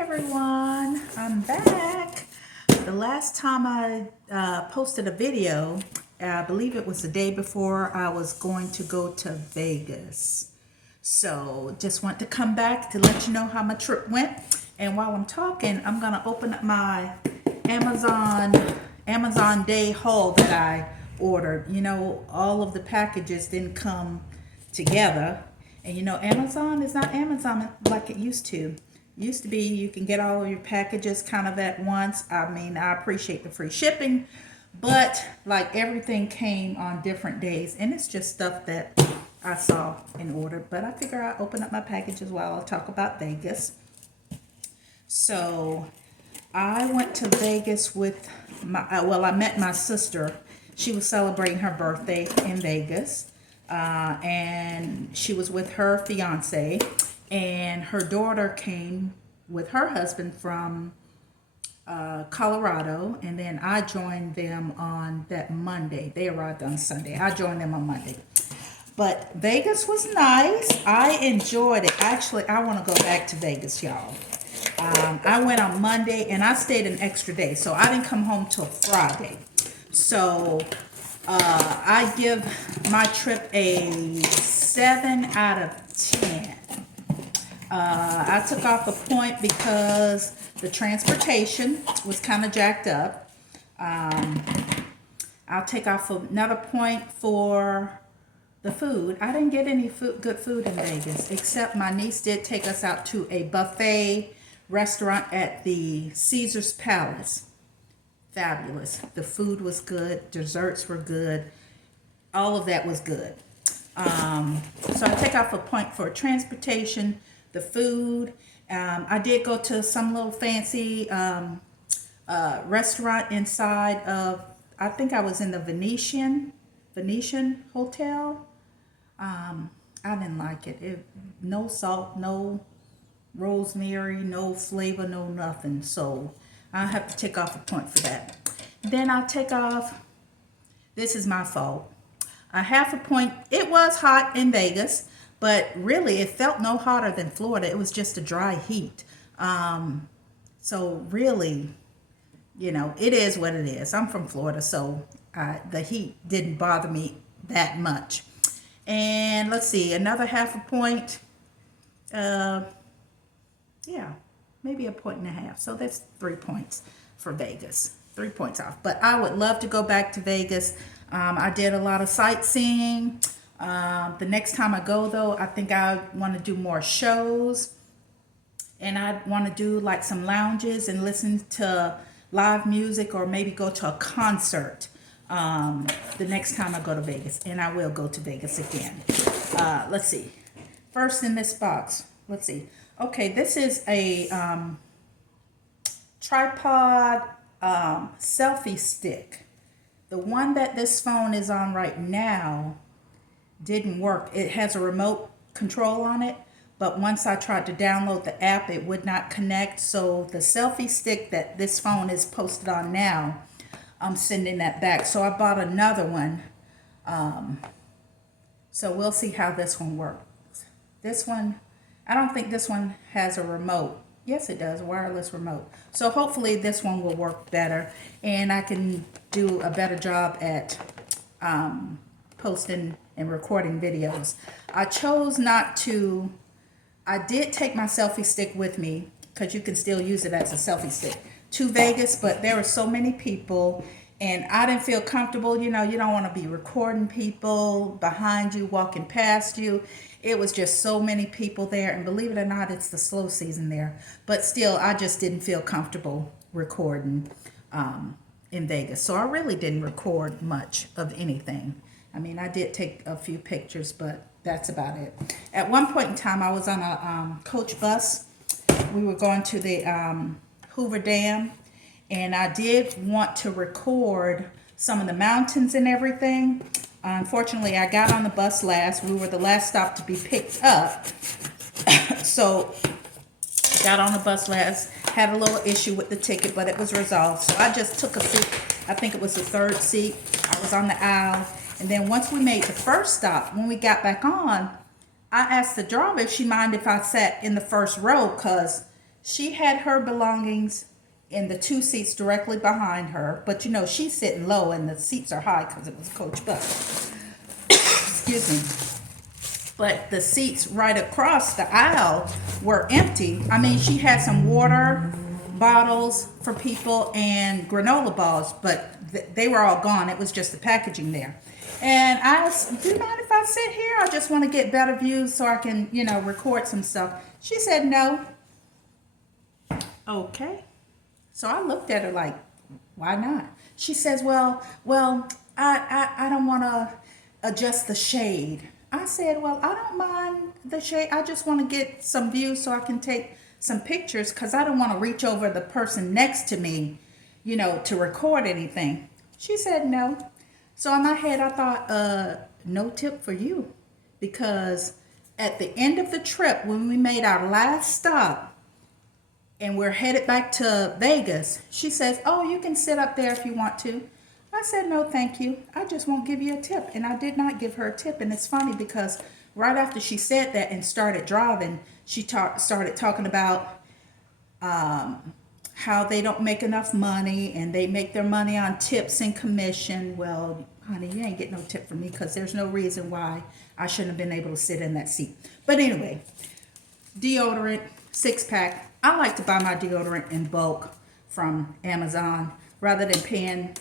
Everyone, I'm back. The last time I posted a video, I believe it was the day before I was going to go to Vegas. So just want to come back to let you know how my trip went. And while I'm talking, I'm gonna open up my Amazon Day haul that I ordered. You know, all of the packages didn't come together. And you know, Amazon is not Amazon like it used to. Used to be you can get all of your packages kind of at once. I mean, I appreciate the free shipping, but like everything came on different days, and it's just stuff that I saw and ordered. But I figure I'll open up my packages while I talk about Vegas. So I went to Vegas with I met my sister. She was celebrating her birthday in Vegas, and she was with her fiance. And her daughter came with her husband from Colorado, and then I joined them on that Monday. They arrived on Sunday. I joined them on Monday. But Vegas was nice. I enjoyed it. Actually, I want to go back to Vegas, y'all. I went on Monday, and I stayed an extra day, so I didn't come home till Friday. So I give my trip a 7 out of 10. I took off a point because the transportation was kind of jacked up. I'll take off another point for the food. I didn't get any good food in Vegas, except my niece did take us out to a buffet restaurant at the Caesar's Palace. Fabulous. The food was good. Desserts were good. All of that was good. So I take off a point for transportation, the food. I did go to some little fancy restaurant inside of, I think I was in the Venetian Hotel. I didn't like it. No salt, no rosemary, no flavor, no nothing. So I have to take off a point for that. Then I'll take off, this is my fault, a half a point. It was hot in Vegas, but really it felt no hotter than Florida. It was just a dry heat. So really, you know, it is what it is. I'm from Florida, so the heat didn't bother me that much. And let's see, another half a point. Yeah, maybe a point and a half. So that's 3 points for Vegas. 3 points off. But I would love to go back to Vegas. I did a lot of sightseeing. The next time I go, though, I think I want to do more shows. And I want to do like some lounges and listen to live music, or maybe go to a concert the next time I go to Vegas. And I will go to Vegas again. Let's see. First in this box. Let's see. Okay, this is a tripod selfie stick. The one that this phone is on right now didn't work. It has a remote control on it, but once I tried to download the app, it would not connect. So the selfie stick that this phone is posted on now, I'm sending that back. So I bought another one. So we'll see how this one works. This one, I don't think this one has a remote. Yes, it does, a wireless remote. So hopefully this one will work better, and I can do a better job at posting and recording videos. I chose not to. I did take my selfie stick with me, because you can still use it as a selfie stick, to Vegas, but there were so many people, and I didn't feel comfortable. You know, you don't want to be recording people behind you, walking past you. It was just so many people there, and believe it or not, it's the slow season there. But still, I just didn't feel comfortable recording in Vegas. So I really didn't record much of anything. I mean, I did take a few pictures, but that's about it. At one point in time, I was on a coach bus. We were going to the Hoover Dam, and I did want to record some of the mountains and everything. Unfortunately, I got on the bus last. We were the last stop to be picked up. So got on the bus last, had a little issue with the ticket, but it was resolved. So I just took a seat. I think it was the third seat. I was on the aisle. And then once we made the first stop, when we got back on, I asked the driver if she minded if I sat in the first row, because She had her belongings in the two seats directly behind her, but you know, she's sitting low and the seats are high because it was a coach bus. Excuse me. But the seats right across the aisle were empty. I mean, she had some water bottles for people and granola balls, but they were all gone. It was just the packaging there. And I asked, do you mind if I sit here? I just want to get better views so I can, you know, record some stuff. She said no. Okay. So I looked at her like, why not? She says, I don't want to adjust the shade. I said, well, I don't mind the shade. I just want to get some views so I can take some pictures because I don't want to reach over the person next to me, you know, to record anything. She said no. So in my head, I thought, no tip for you. Because at the end of the trip, when we made our last stop and we're headed back to Vegas, she says, oh, you can sit up there if you want to. I said, no, thank you. I just won't give you a tip. And I did not give her a tip. And it's funny because right after she said that and started driving, she started talking about how they don't make enough money and they make their money on tips and commission. Well, honey, you ain't getting no tip from me because there's no reason why I shouldn't have been able to sit in that seat. But anyway, deodorant, 6-pack. I like to buy my deodorant in bulk from Amazon rather than paying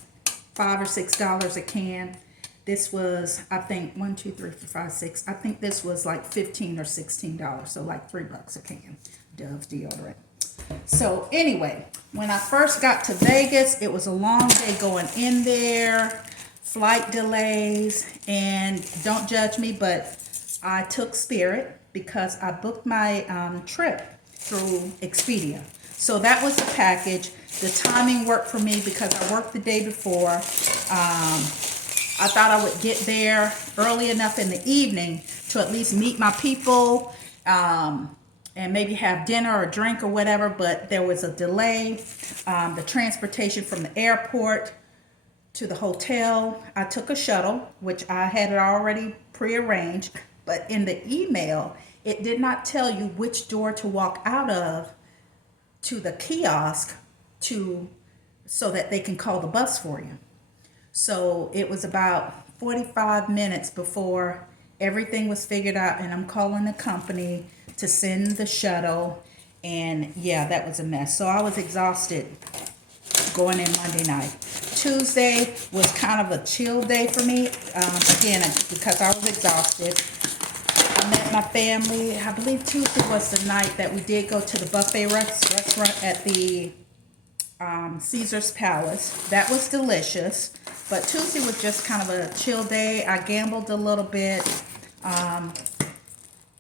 $5 or $6 a can. This was, I think, 1, 2, 3, 4, 5, 6. I think this was like $15 or $16, so like $3 a can. Dove deodorant. So anyway, when I first got to Vegas, it was a long day going in there, flight delays, and don't judge me, but I took Spirit because I booked my trip through Expedia. So that was the package. The timing worked for me because I worked the day before. I thought I would get there early enough in the evening to at least meet my people and maybe have dinner or drink or whatever, but there was a delay. The transportation from the airport to the hotel, I took a shuttle, which I had it already prearranged, but in the email, it did not tell you which door to walk out of to the kiosk so that they can call the bus for you. So it was about 45 minutes before everything was figured out, and I'm calling the company to send the shuttle, and yeah, that was a mess. So I was exhausted going in Monday night. Tuesday was kind of a chill day for me, again, because I was exhausted. I met my family. I believe Tuesday was the night that we did go to the buffet restaurant at the Caesar's Palace. That was delicious. But Tuesday was just kind of a chill day. I gambled a little bit.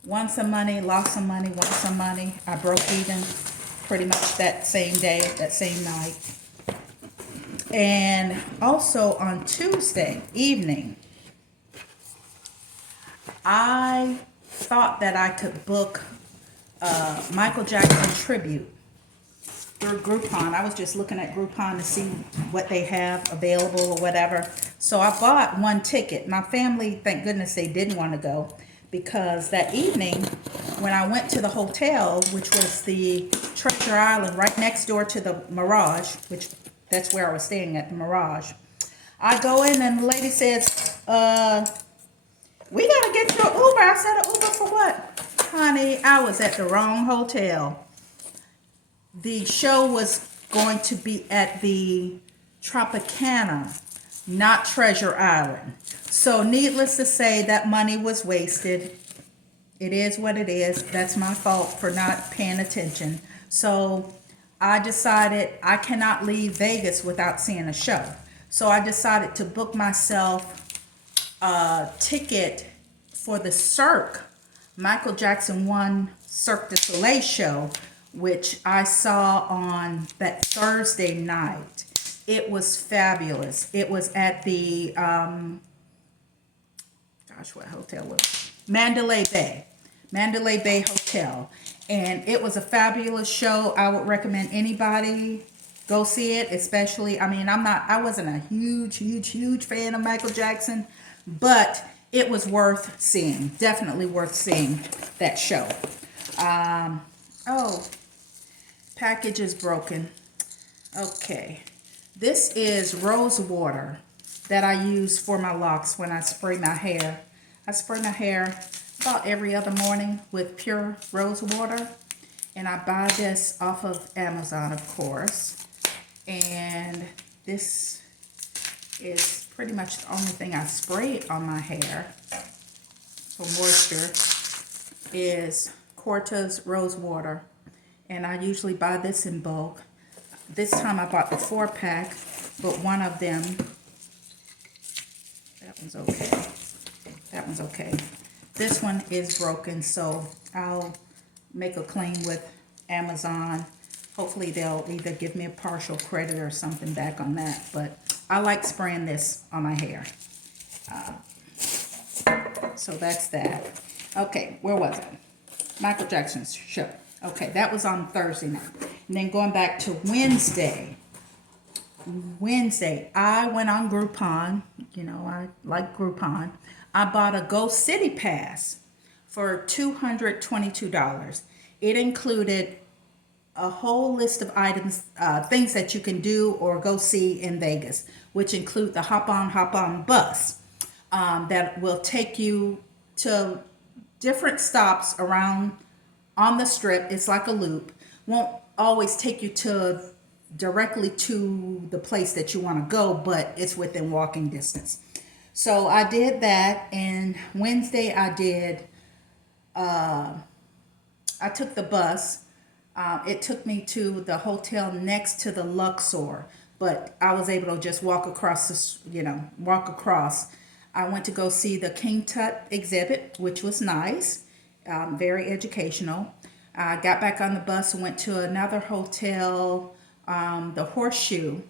Won some money, lost some money, won some money. I broke even pretty much that same day, that same night. And also on Tuesday evening, I thought that I could book a Michael Jackson tribute through Groupon. I was just looking at Groupon to see what they have available or whatever. So I bought one ticket. My family, thank goodness they didn't want to go, because that evening when I went to the hotel, which was the Treasure Island right next door to the Mirage, which that's where I was staying at, the Mirage. I go in and the lady says, we gotta get you an Uber. I said, an Uber for what? Honey, I was at the wrong hotel. The show was going to be at the Tropicana, not Treasure Island. So needless to say, that money was wasted. It is what it is. That's my fault for not paying attention. So I decided I cannot leave Vegas without seeing a show. So I decided to book myself a ticket for the Cirque Michael Jackson 1 Cirque du Soleil show, which I saw on that Thursday night. It was fabulous. It was at the, what hotel was it? Mandalay Bay Hotel. And it was a fabulous show. I would recommend anybody go see it, especially, I wasn't a huge fan of Michael Jackson, but it was worth seeing. Definitely worth seeing that show. package is broken. Okay, this is rose water that I use for my locks when I spray my hair. I spray my hair about every other morning with pure rose water. And I buy this off of Amazon, of course. And this is pretty much the only thing I spray on my hair for moisture is Cortez rose water. And I usually buy this in bulk. This time I bought the 4-pack, but one of them, that one's okay. That one's okay. This one is broken, so I'll make a claim with Amazon. Hopefully they'll either give me a partial credit or something back on that, but I like spraying this on my hair. So that's that. Okay, where was I? Michael Jackson's show. Okay, that was on Thursday night. And then going back to Wednesday, I went on Groupon. You know, I like Groupon. I bought a Go City Pass for $222. It included a whole list of items, things that you can do or go see in Vegas, which include the Hop On bus that will take you to different stops around on the strip. It's like a loop. Won't always take you directly to the place that you want to go, but it's within walking distance. So I did that, and Wednesday I took the bus. It took me to the hotel next to the Luxor, but I was able to just walk across. I went to go see the King Tut exhibit, which was nice, very educational. I got back on the bus and went to another hotel, the Horseshoe,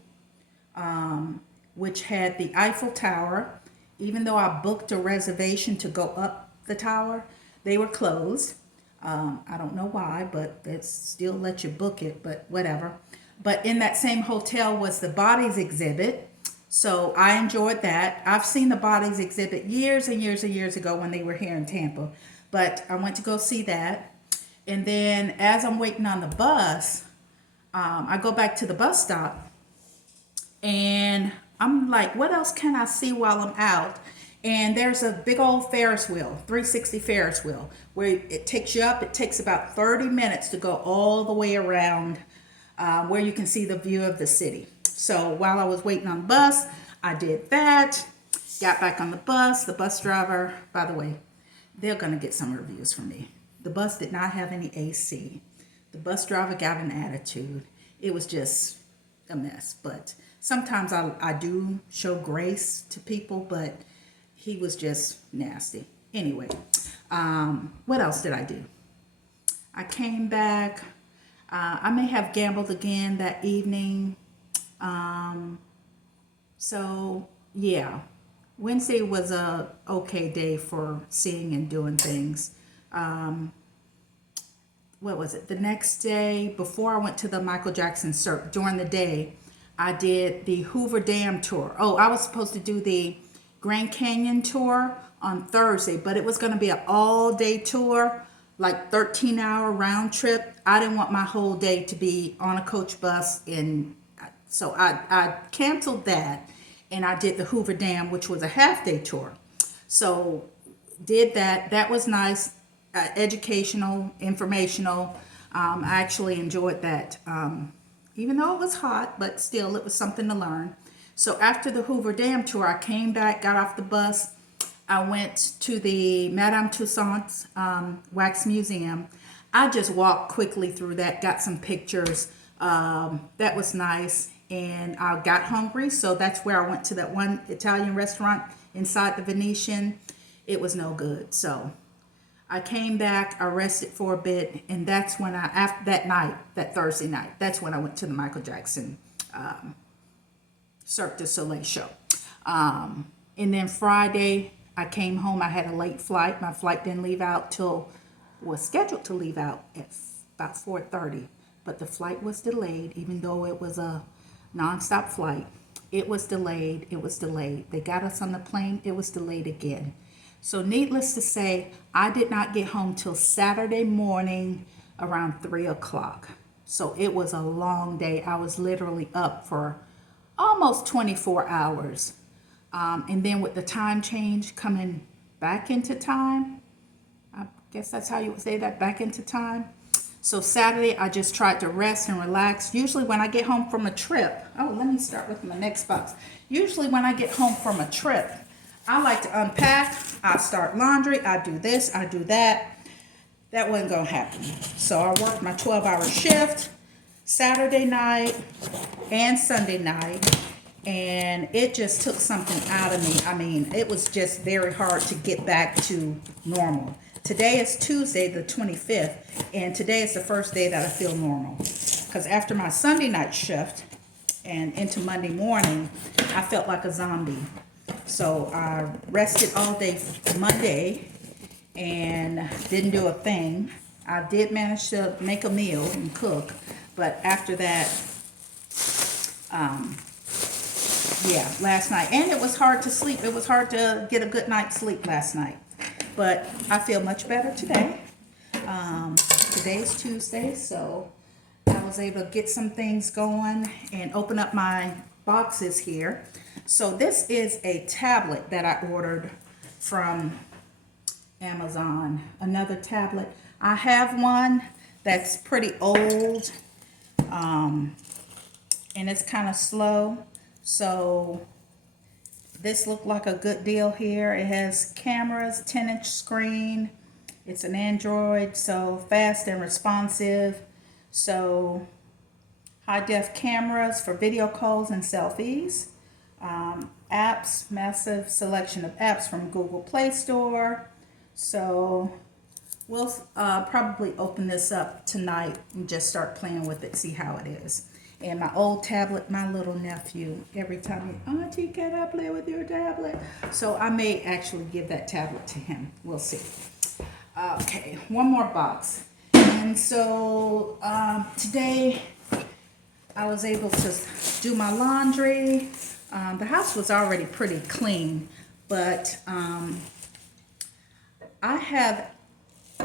which had the Eiffel Tower. Even though I booked a reservation to go up the tower, they were closed. I don't know why, but it still let you book it, but whatever. But in that same hotel was the Bodies exhibit. So I enjoyed that. I've seen the Bodies exhibit years and years and years ago when they were here in Tampa. But I went to go see that. And then as I'm waiting on the bus, I go back to the bus stop. And I'm like, what else can I see while I'm out? And there's a big old Ferris wheel, 360 Ferris wheel, where it takes you up. It takes about 30 minutes to go all the way around where you can see the view of the city. So while I was waiting on the bus, I did that, got back on the bus. The bus driver, by the way, they're going to get some reviews from me. The bus did not have any AC. The bus driver got an attitude. It was just a mess. But sometimes I do show grace to people, but he was just nasty. Anyway, what else did I do? I came back. I may have gambled again that evening. So, yeah. Wednesday was a okay day for seeing and doing things. What was it? The next day, before I went to the Michael Jackson circuit, during the day, I did the Hoover Dam tour. Oh, I was supposed to do the Grand Canyon tour on Thursday, but it was going to be an all-day tour, like 13-hour round trip. I didn't want my whole day to be on a coach bus, and so I canceled that, and I did the Hoover Dam, which was a half-day tour. So did that. That was nice, educational, informational. I actually enjoyed that, even though it was hot, but still it was something to learn. So after the Hoover Dam tour, I came back, got off the bus. I went to the Madame Tussauds Wax Museum. I just walked quickly through that, got some pictures. That was nice. And I got hungry, so that's where I went to that one Italian restaurant inside the Venetian. It was no good. So I came back, I rested for a bit, and that's when after that night, that Thursday night, that's when I went to the Michael Jackson Cirque du Soleil show. And then Friday, I came home. I had a late flight. My flight didn't leave out was scheduled to leave out at about 4:30, but the flight was delayed, even though it was a nonstop flight. It was delayed. They got us on the plane. It was delayed again. So needless to say, I did not get home till Saturday morning around 3 o'clock. So it was a long day. I was literally up for almost 24 hours. And then with the time change coming back into time, I guess that's how you would say that, back into time. So Saturday, I just tried to rest and relax. Usually when I get home from a trip, oh, let me start with my next box. Usually when I get home from a trip, I like to unpack, I start laundry, I do this, I do that. That wasn't gonna happen. So I worked my 12-hour shift Saturday night and Sunday night, and it just took something out of me. I mean, it was just very hard to get back to normal. Today is Tuesday the 25th, and today is the first day that I feel normal. Because after my Sunday night shift and into Monday morning, I felt like a zombie. So I rested all day Monday and didn't do a thing. I did manage to make a meal and cook, but after that, yeah, last night. And it was hard to sleep. It was hard to get a good night's sleep last night. But I feel much better today. Today's Tuesday, so I was able to get some things going and open up my boxes here. So this is a tablet that I ordered from Amazon. Another tablet. I have one that's pretty old, and it's kind of slow. So this looked like a good deal here. It has cameras, 10-inch screen. It's an Android, so fast and responsive. So high-def cameras for video calls and selfies. Apps, massive selection of apps from Google Play Store. So we'll probably open this up tonight and just start playing with it, see how it is. And my old tablet, my little nephew, every time he, Auntie, can I play with your tablet? So I may actually give that tablet to him. We'll see. Okay, one more box. And so today I was able to do my laundry. The house was already pretty clean, but I have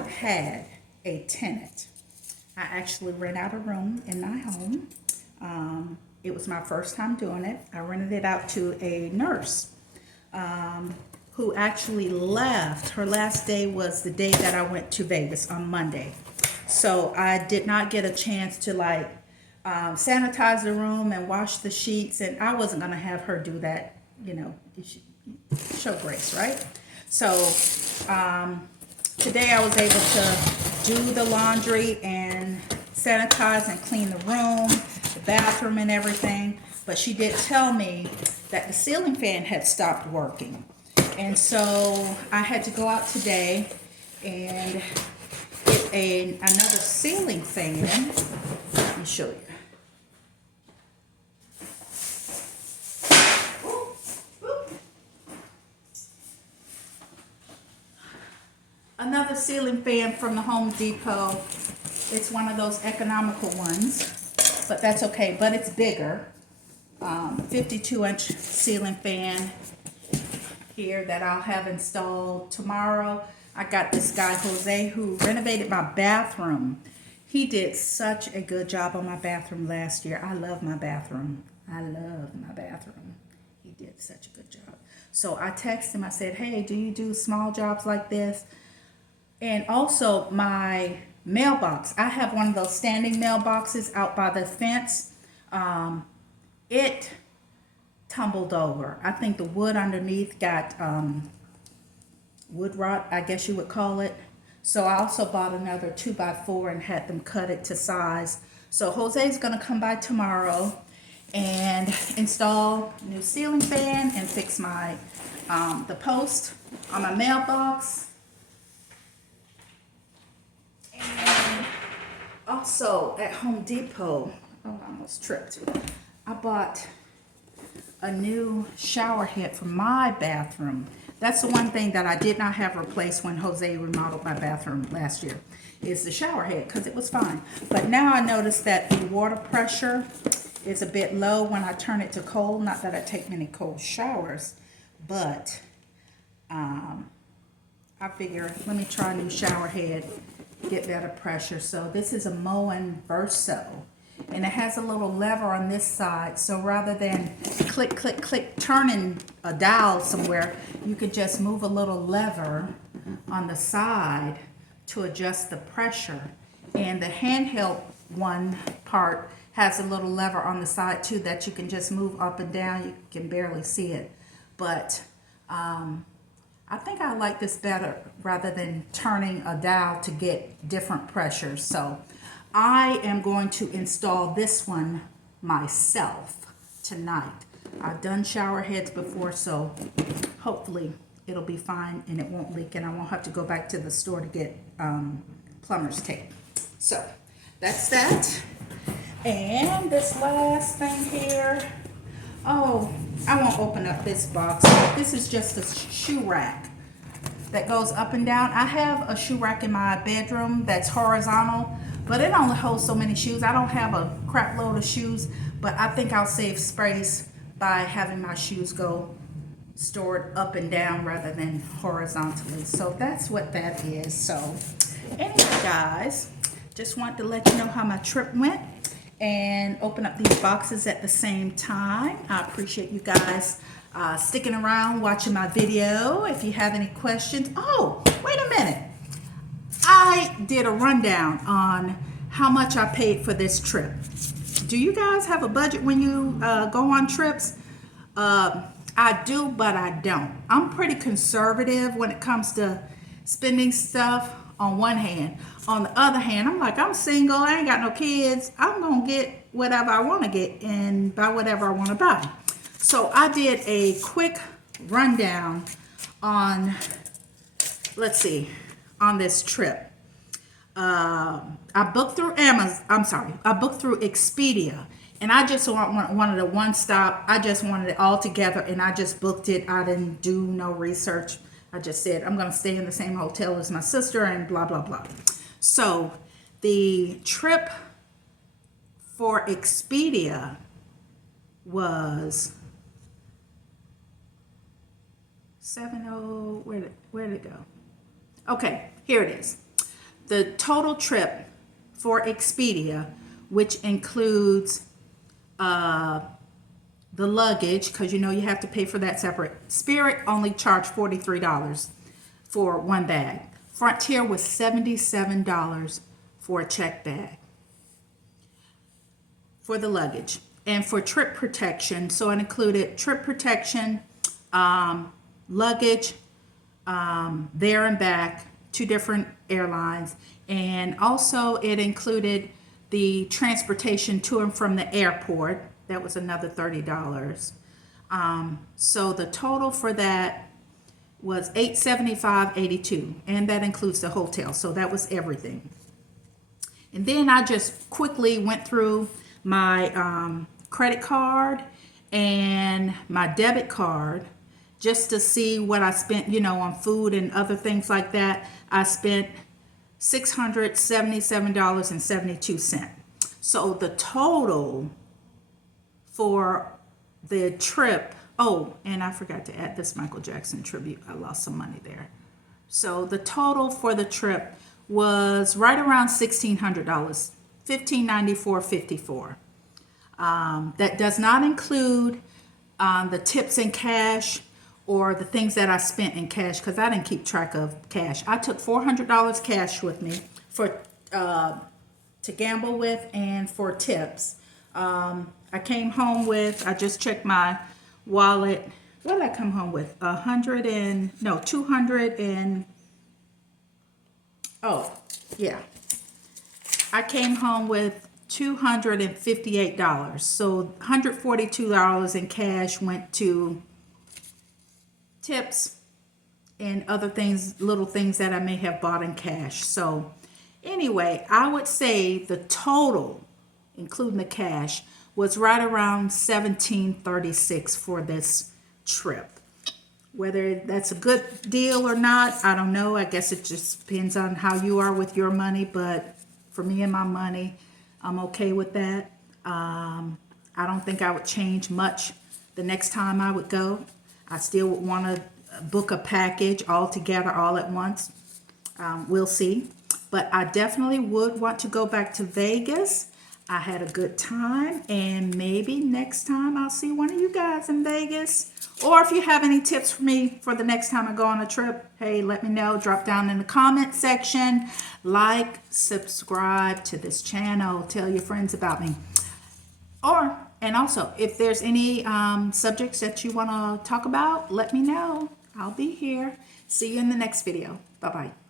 had a tenant. I actually rent out a room in my home. It was my first time doing it. I rented it out to a nurse who actually left. Her last day was the day that I went to Vegas on Monday. So I did not get a chance to like sanitize the room and wash the sheets, and I wasn't going to have her do that, you know, show grace, right? So today I was able to do the laundry and sanitize and clean the room, the bathroom and everything, but she did tell me that the ceiling fan had stopped working. And so I had to go out today and get another ceiling fan. Let me show you. Another ceiling fan from the Home Depot. It's one of those economical ones, but that's okay, but it's bigger. 52-inch ceiling fan here that I'll have installed tomorrow. I got this guy, Jose, who renovated my bathroom. He did such a good job on my bathroom last year. I love my bathroom. I love my bathroom. He did such a good job. So I texted him, I said, hey, do you do small jobs like this? And also my mailbox. I have one of those standing mailboxes out by the fence. It tumbled over. I think the wood underneath got wood rot, I guess you would call it. So I also bought another 2x4 and had them cut it to size. So Jose's gonna come by tomorrow and install a new ceiling fan and fix my the post on my mailbox. And also at Home Depot, oh, I almost tripped. I bought a new shower head for my bathroom. That's the one thing that I did not have replaced when Jose remodeled my bathroom last year, is the shower head, because it was fine. But now I noticed that the water pressure is a bit low when I turn it to cold. Not that I take many cold showers, but I figure let me try a new shower head get better pressure. So this is a Moen Verso, and it has a little lever on this side. So rather than click, click, click, turning a dial somewhere, you could just move a little lever on the side to adjust the pressure. And the handheld one part has a little lever on the side too that you can just move up and down. You can barely see it, but I think I like this better rather than turning a dial to get different pressures. So I am going to install this one myself tonight. I've done shower heads before, so hopefully it'll be fine and it won't leak and I won't have to go back to the store to get plumber's tape. So that's that. And this last thing here, oh, I won't open up this box. This is just a shoe rack that goes up and down. I have a shoe rack in my bedroom that's horizontal, but it only holds so many shoes. I don't have a crap load of shoes, but I think I'll save space by having my shoes go stored up and down rather than horizontally. So that's what that is. So anyway, guys, just want to let you know how my trip went and open up these boxes at the same time. I appreciate you guys sticking around watching my video. If you have any questions, oh, wait a minute. I did a rundown on how much I paid for this trip. Do you guys have a budget when you go on trips? I do, but I don't. I'm pretty conservative when it comes to spending stuff on one hand. On the other hand, I'm like, I'm single, I ain't got no kids. I'm gonna get whatever I want to get and buy whatever I want to buy. So I did a quick rundown on, let's see, on this trip. I booked through I booked through Expedia, and I just wanted a one-stop. I just wanted it all together, and I just booked it. I didn't do no research. I just said, I'm going to stay in the same hotel as my sister and blah, blah, blah. So the trip for Expedia was 70, where did it go? Okay, here it is. The total trip for Expedia, which includes the luggage, because you know you have to pay for that separate. Spirit only charged $43 for one bag. Frontier was $77 for a check bag for the luggage. And for trip protection, so it included trip protection, luggage, there and back, 2 different airlines, and also it included the transportation to and from the airport. That was another $30. So the total for that was $875.82, and that includes the hotel. So that was everything. And then I just quickly went through my credit card and my debit card just to see what I spent, you know, on food and other things like that. I spent $677.72. So the total for the trip, oh, and I forgot to add this Michael Jackson tribute. I lost some money there. So the total for the trip was right around $1,600, $1,594.54. That does not include the tips in cash or the things that I spent in cash, because I didn't keep track of cash. I took $400 cash with me for to gamble with and for tips. I came home with, I just checked my wallet. What did I come home with? 200 and, oh, yeah. I came home with $258. So $142 in cash went to tips and other things, little things that I may have bought in cash. So anyway, I would say the total, including the cash, was right around $1,736 for this trip. Whether that's a good deal or not, I don't know. I guess it just depends on how you are with your money. But for me and my money, I'm okay with that. I don't think I would change much the next time I would go. I still would want to book a package all together, all at once. We'll see. but I definitely would want to go back to Vegas. I had a good time, and maybe next time I'll see one of you guys in Vegas. Or if you have any tips for me for the next time I go on a trip, hey, let me know. Drop down in the comment section. Like, subscribe to this channel. Tell your friends about me. And also, if there's any subjects that you want to talk about, let me know. I'll be here. See you in the next video. Bye-bye.